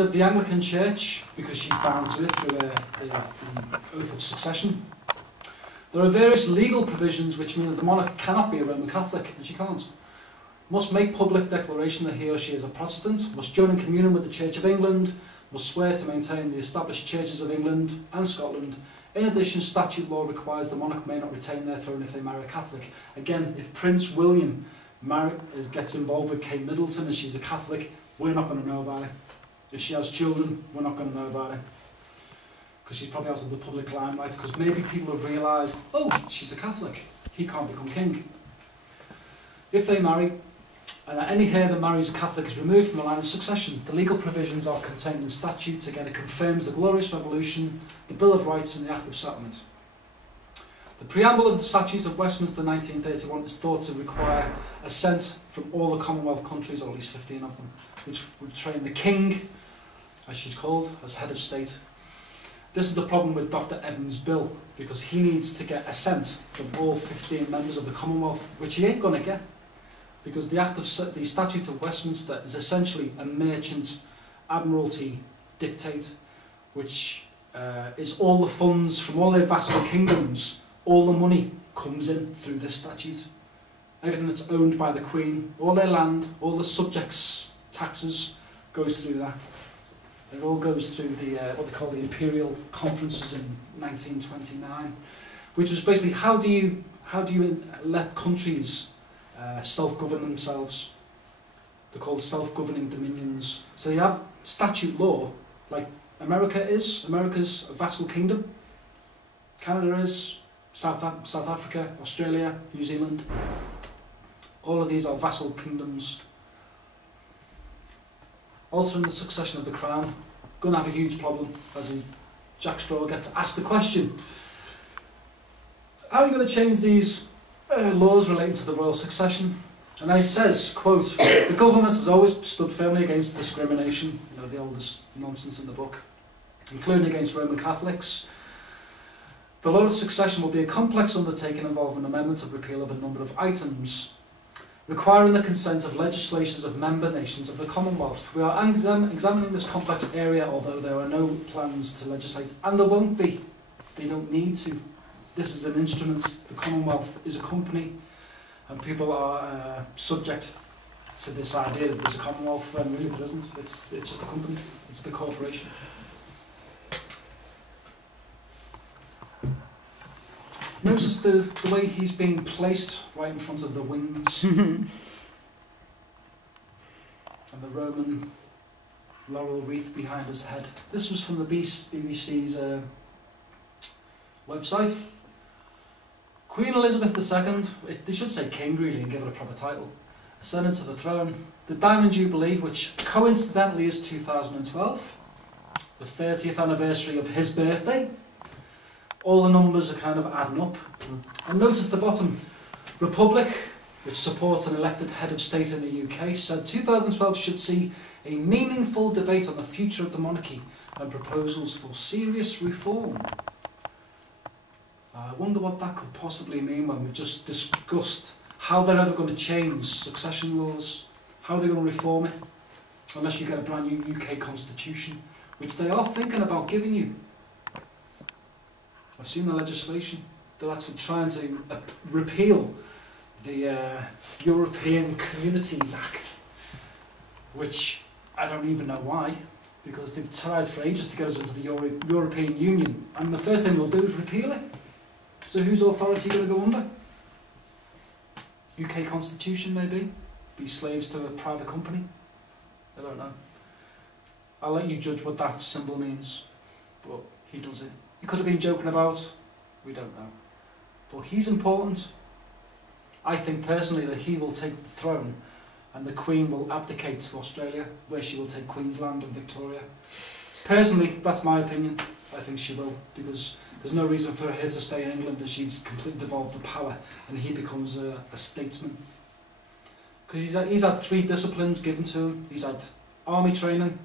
of the Anglican Church, because she's bound to it through the oath of succession. There are various legal provisions which mean that the monarch cannot be a Roman Catholic, and she can't. Must make public declaration that he or she is a Protestant, must join in communion with the Church of England, must swear to maintain the established churches of England and Scotland. In addition, statute law requires the monarch may not retain their throne if they marry a Catholic. Again, if Prince William gets involved with Kate Middleton and she's a Catholic, we're not going to know about it. If she has children, we're not going to know about it. Because she's probably out of the public limelight, because maybe people have realised, oh, she's a Catholic, he can't become king. If they marry, and any heir that marries a Catholic is removed from the line of succession. The legal provisions are contained in statutes. Again, it confirms the Glorious Revolution, the Bill of Rights and the Act of Settlement. The preamble of the Statutes of Westminster 1931 is thought to require assent from all the Commonwealth countries, or at least 15 of them, which would train the King, as she's called, as head of state. This is the problem with Dr. Evans' bill, because he needs to get assent from all 15 members of the Commonwealth, which he ain't going to get. Because the Statute of Westminster is essentially a merchant admiralty dictate, which is all the funds from all their vassal kingdoms, all the money comes in through this statute. Everything that's owned by the Queen, all their land, all the subjects' taxes, goes through that. It all goes through the what they call the Imperial Conferences in 1929, which was basically how do you let countries self-govern themselves. They're called self-governing dominions. So you have statute law, like America's a vassal kingdom. Canada is, South Africa, Australia, New Zealand. All of these are vassal kingdoms. Altering the succession of the crown, going to have a huge problem, as Jack Straw gets asked the question. How are you going to change these laws relating to the royal succession? And he says, quote, the government has always stood firmly against discrimination, you know, the oldest nonsense in the book, including against Roman Catholics. The law of succession will be a complex undertaking involving amendment of repeal of a number of items, requiring the consent of legislations of member nations of the Commonwealth. We are examining this complex area, although there are no plans to legislate, and there won't be. They don't need to. This is an instrument. The Commonwealth is a company, and people are subject to this idea that there's a Commonwealth when really there isn't. It's just a company. It's a big corporation. Notice the way he's being placed right in front of the wings and the Roman laurel wreath behind his head. This was from the BBC's website. Queen Elizabeth II, they should say King really and give it a proper title, ascended to the throne. The Diamond Jubilee, which coincidentally is 2012, the 30th anniversary of his birthday. All the numbers are kind of adding up. And notice the bottom. Republic, which supports an elected head of state in the UK, said 2012 should see a meaningful debate on the future of the monarchy and proposals for serious reform. I wonder what that could possibly mean when we've just discussed how they're ever going to change succession laws, how they're going to reform it, unless you get a brand new UK constitution, which they are thinking about giving you. I've seen the legislation. They're actually trying to repeal the European Communities Act, which I don't even know why, because they've tried for ages to get us into the European Union, and the first thing they'll do is repeal it. So whose authority going to go under? UK Constitution, maybe? Be slaves to a private company? I don't know. I'll let you judge what that symbol means, but he does it. He could have been joking about, we don't know. But he's important. I think personally that he will take the throne and the Queen will abdicate to Australia, where she will take Queensland and Victoria. Personally, that's my opinion. I think she will, because there's no reason for her to stay in England as she's completely devolved the power and he becomes a statesman. Because he's had 3 disciplines given to him. He's had army training,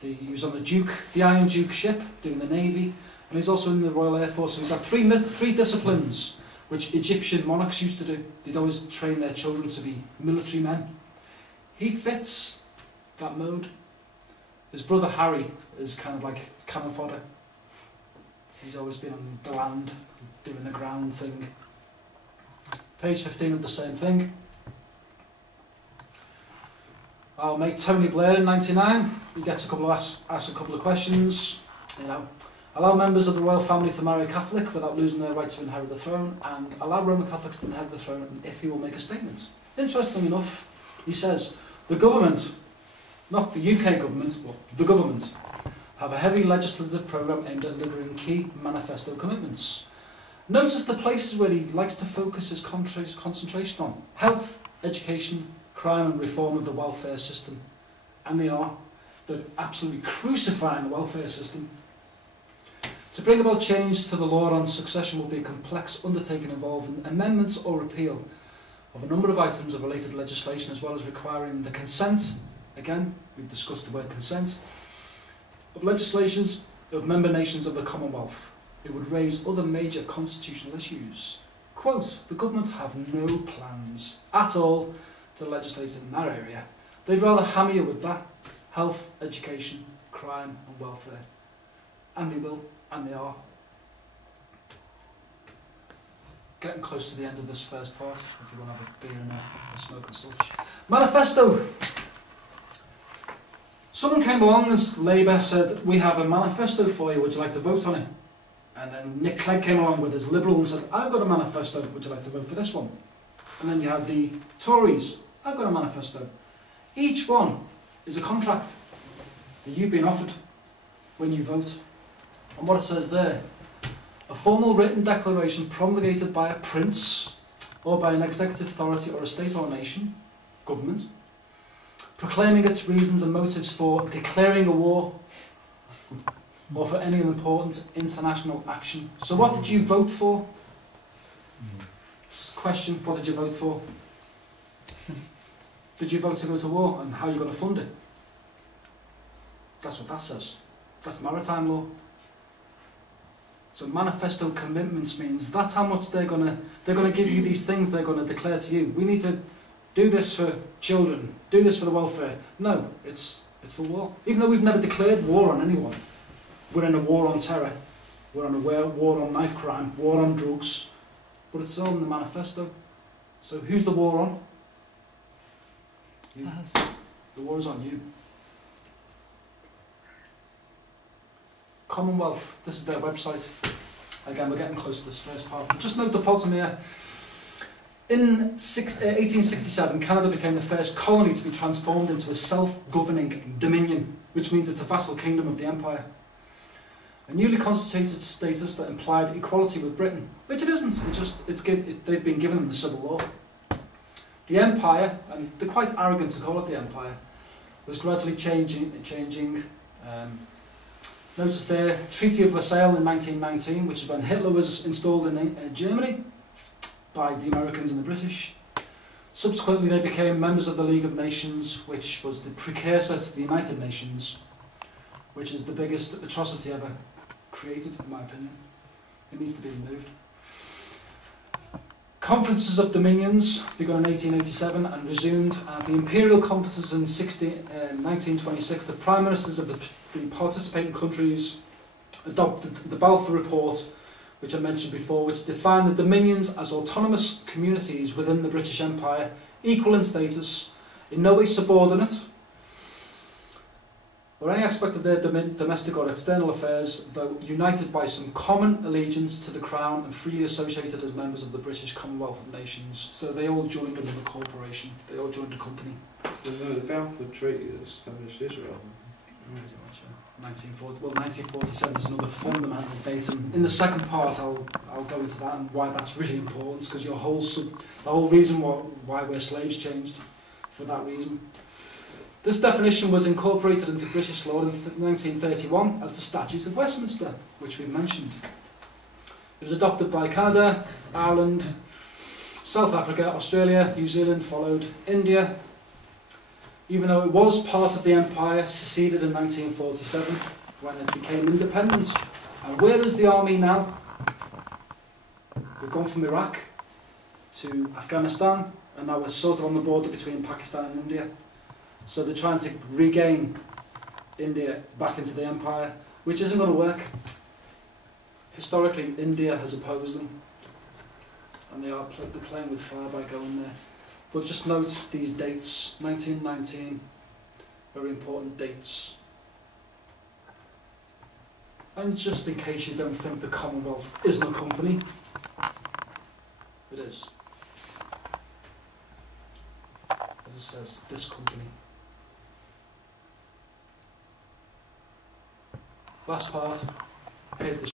he was on the Iron Duke ship doing the Navy, and he's also in the Royal Air Force. So he's had 3 disciplines which Egyptian monarchs used to do. They'd always train their children to be military men. He fits that mode. His brother Harry is kind of like cannon fodder. He's always been on the land, doing the ground thing. Page 15 of the same thing. Our mate Tony Blair in 99, he gets asks a couple of questions. You know, allow members of the royal family to marry a Catholic without losing their right to inherit the throne, and allow Roman Catholics to inherit the throne if he will make a statement. Interestingly enough, he says, the government, not the UK government, but the government, have a heavy legislative programme aimed at delivering key manifesto commitments. Notice the places where he likes to focus his concentration on: health, education, crime and reform of the welfare system. And they are. They're absolutely crucifying the welfare system. To bring about change to the law on succession will be a complex undertaking involving amendments or repeal of a number of items of related legislation, as well as requiring the consent, again, we've discussed the word consent, of legislations of member nations of the Commonwealth. It would raise other major constitutional issues. Quote, the government have no plans at all to legislate in that area. They'd rather hammer you with that. Health, education, crime and welfare. And they will, and they are. Getting close to the end of this first part, if you want to have a beer and a smoke and such. Manifesto. Someone came along as Labour said, we have a manifesto for you, would you like to vote on it? And then Nick Clegg came along with his Liberal and said, I've got a manifesto, would you like to vote for this one? And then you had the Tories, I've got a manifesto. Each one is a contract that you've been offered when you vote. And what it says there, a formal written declaration promulgated by a prince or by an executive authority or a state or nation, government, proclaiming its reasons and motives for declaring a war or for any important international action. So what did you vote for? Question, what did you vote for? Did you vote to go to war, and how are you going to fund it? That's what that says. That's maritime law. So manifesto commitments means that's how much they're going to give you these things they're going to declare to you. We need to do this for children, do this for the welfare. No, it's for war. Even though we've never declared war on anyone. We're in a war on terror. We're on a war on knife crime, war on drugs. But it's all in the manifesto. So who's the war on? You. The war is on you. Commonwealth, this is their website. Again, we're getting close to this first part. Just note the bottom here. In 1867, Canada became the first colony to be transformed into a self-governing dominion, which means it's a vassal kingdom of the Empire. A newly constituted status that implied equality with Britain, which it isn't. They've been given the civil law. The Empire, and they're quite arrogant to call it the Empire, was gradually changing. Notice there, Treaty of Versailles in 1919, which is when Hitler was installed in Germany by the Americans and the British. Subsequently, they became members of the League of Nations, which was the precursor to the United Nations, which is the biggest atrocity ever created, in my opinion. It needs to be removed. Conferences of Dominions begun in 1887 and resumed at the Imperial Conferences in 1926. The Prime Ministers of the participating countries adopted the Balfour Report, which I mentioned before, which defined the Dominions as autonomous communities within the British Empire, equal in status, in no way subordinate, or any aspect of their domestic or external affairs, though united by some common allegiance to the Crown and freely associated as members of the British Commonwealth of Nations. So they all joined under the corporation, they all joined a company. The Balfour Treaty that established Israel. 1947 is another fundamental datum. In the second part, I'll go into that and why that's really important, because the whole reason why we're slaves changed for that reason. This definition was incorporated into British law in 1931 as the Statute of Westminster, which we've mentioned. It was adopted by Canada, Ireland, South Africa, Australia, New Zealand followed, India. Even though it was part of the empire, seceded in 1947 when it became independent. And where is the army now? We've gone from Iraq to Afghanistan, and now we're sort of on the border between Pakistan and India. So they're trying to regain India back into the empire, which isn't going to work. Historically, India has opposed them, and they're playing with fire by going there. But just note these dates, 1919, very important dates. And just in case you don't think the Commonwealth isn't a company, it is. As it says, this company. Last part, here's the